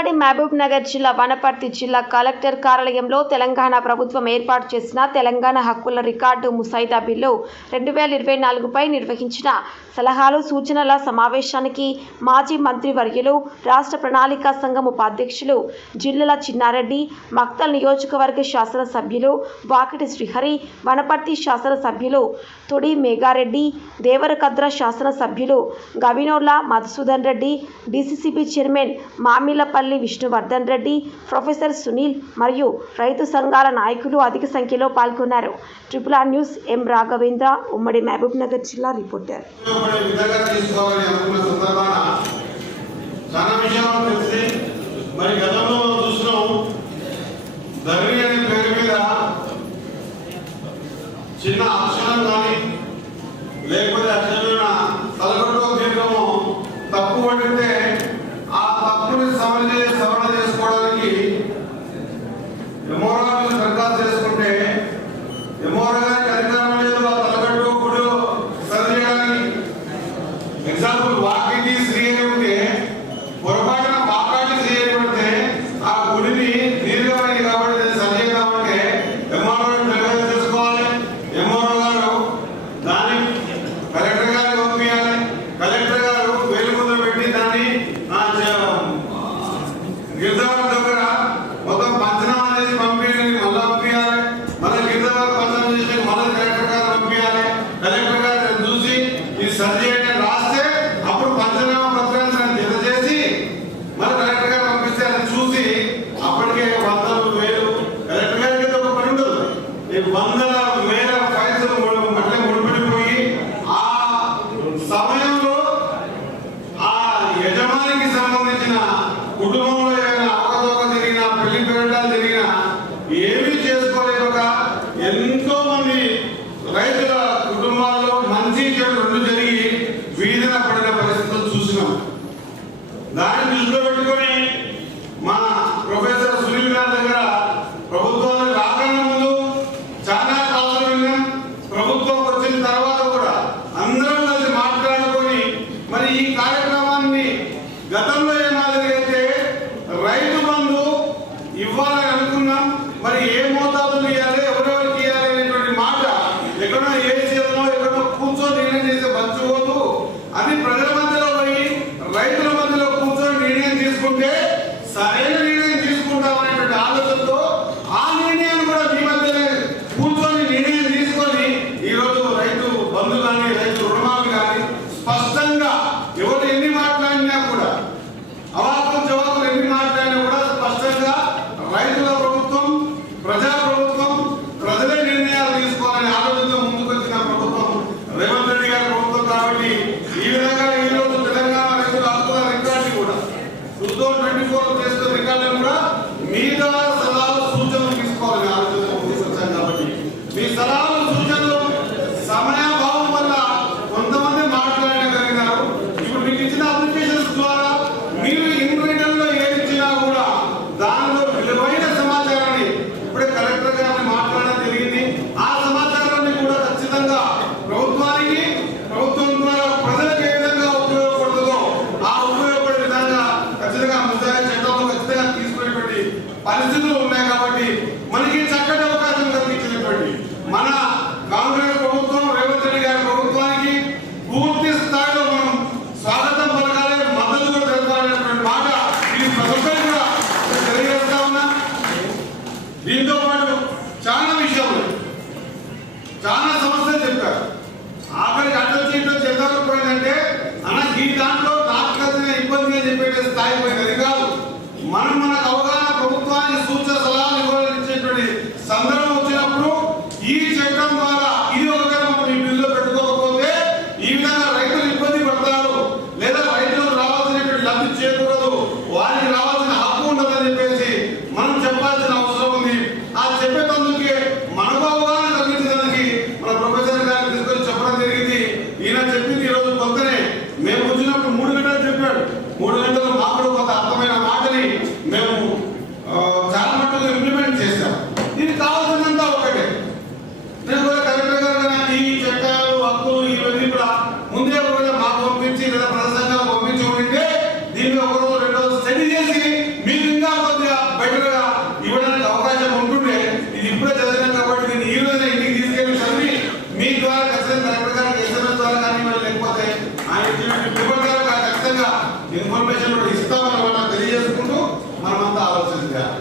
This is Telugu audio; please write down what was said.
ఉమ్మడి మహబూబ్నగర్ జిల్లా వనపర్తి జిల్లా కలెక్టర్ కార్యాలయంలో తెలంగాణ ప్రభుత్వం ఏర్పాటు చేసిన తెలంగాణ హక్కుల రికార్డు ముసాయిదా బిల్లు రెండు వేల ఇరవై నాలుగుపై నిర్వహించిన సలహాలు సూచనల సమావేశానికి మాజీ మంత్రి వర్యులు రాష్ట్ర ప్రణాళికా సంఘం ఉపాధ్యక్షులు జిల్లాల చిన్నారెడ్డి మక్తల్ నియోజకవర్గ శాసనసభ్యులు వాకిటి శ్రీహరి వనపర్తి శాసనసభ్యులు తొడి మేఘారెడ్డి దేవరకద్ర శాసనసభ్యులు Gavinorla Madhusudan Reddy DCCB chairman Mamillapalli Kothapalli Vishnuvardhan Reddy professor Sunil మరియు రైతు సంఘాల నాయకులు అధిక సంఖ్యలో పాల్గొన్నారు. Triple R news M Raghavendra ఉమ్మడి మహబూబ్నగర్ జిల్లా రిపోర్టర్. ఎంతో మంది రైతుల కుటుంబాల్లో మంచి రెండు జరిగి వీధిన పడిన పరిస్థితులు చూసినాం. దాన్ని దృష్టిలో పెట్టుకొని మా ప్రొఫెసర్ సునీల్ గారి దగ్గర ప్రభుత్వానికి రాకుండా ముందు చాలా కాలం విన్నాం. ప్రభుత్వం వచ్చిన తర్వాత కూడా అందరం కలిసి మాట్లాడుకొని మరి ఈ కార్యక్రమాన్ని గతంలో పరిస్థితులు ఉన్నాయి కాబట్టి మనకి చక్కటి అవకాశం కల్పించినటువంటి మన కాంగ్రెస్ ప్రభుత్వం రేవంత్ రెడ్డి గారి ప్రభుత్వానికి పూర్తి స్థాయిలో మనం స్వాగతం పలకాలి మద్దతు కూడా తెలపాలనేటువంటి మాట ఈ ప్రభుత్వం కూడా తెలియజేస్తా ఉన్నా. దీంతో పాటు చాలా విషయాలు. చాలా సమస్యలు చెప్పారు. ఆఖరికి అర్థం చేయడం చేద్దాం అన్న ఈ దాంట్లో నాకు ఇబ్బంది అని చెప్పేట స్థాయి పోయింది అది కాదు. మనం మనకు అవగాహన ప్రభుత్వానికి ప్రజెంట్ కలెక్టర్ గారికి ఎస్ఎంఎస్ ద్వారా కానీ మరి లేకపోతే ఆయన పేపర్ ద్వారా ఖచ్చితంగా ఇన్ఫర్మేషన్ కూడా ఇస్తామని మనం తెలియజేసుకుంటూ మనమంతా ఆలోచించాలి.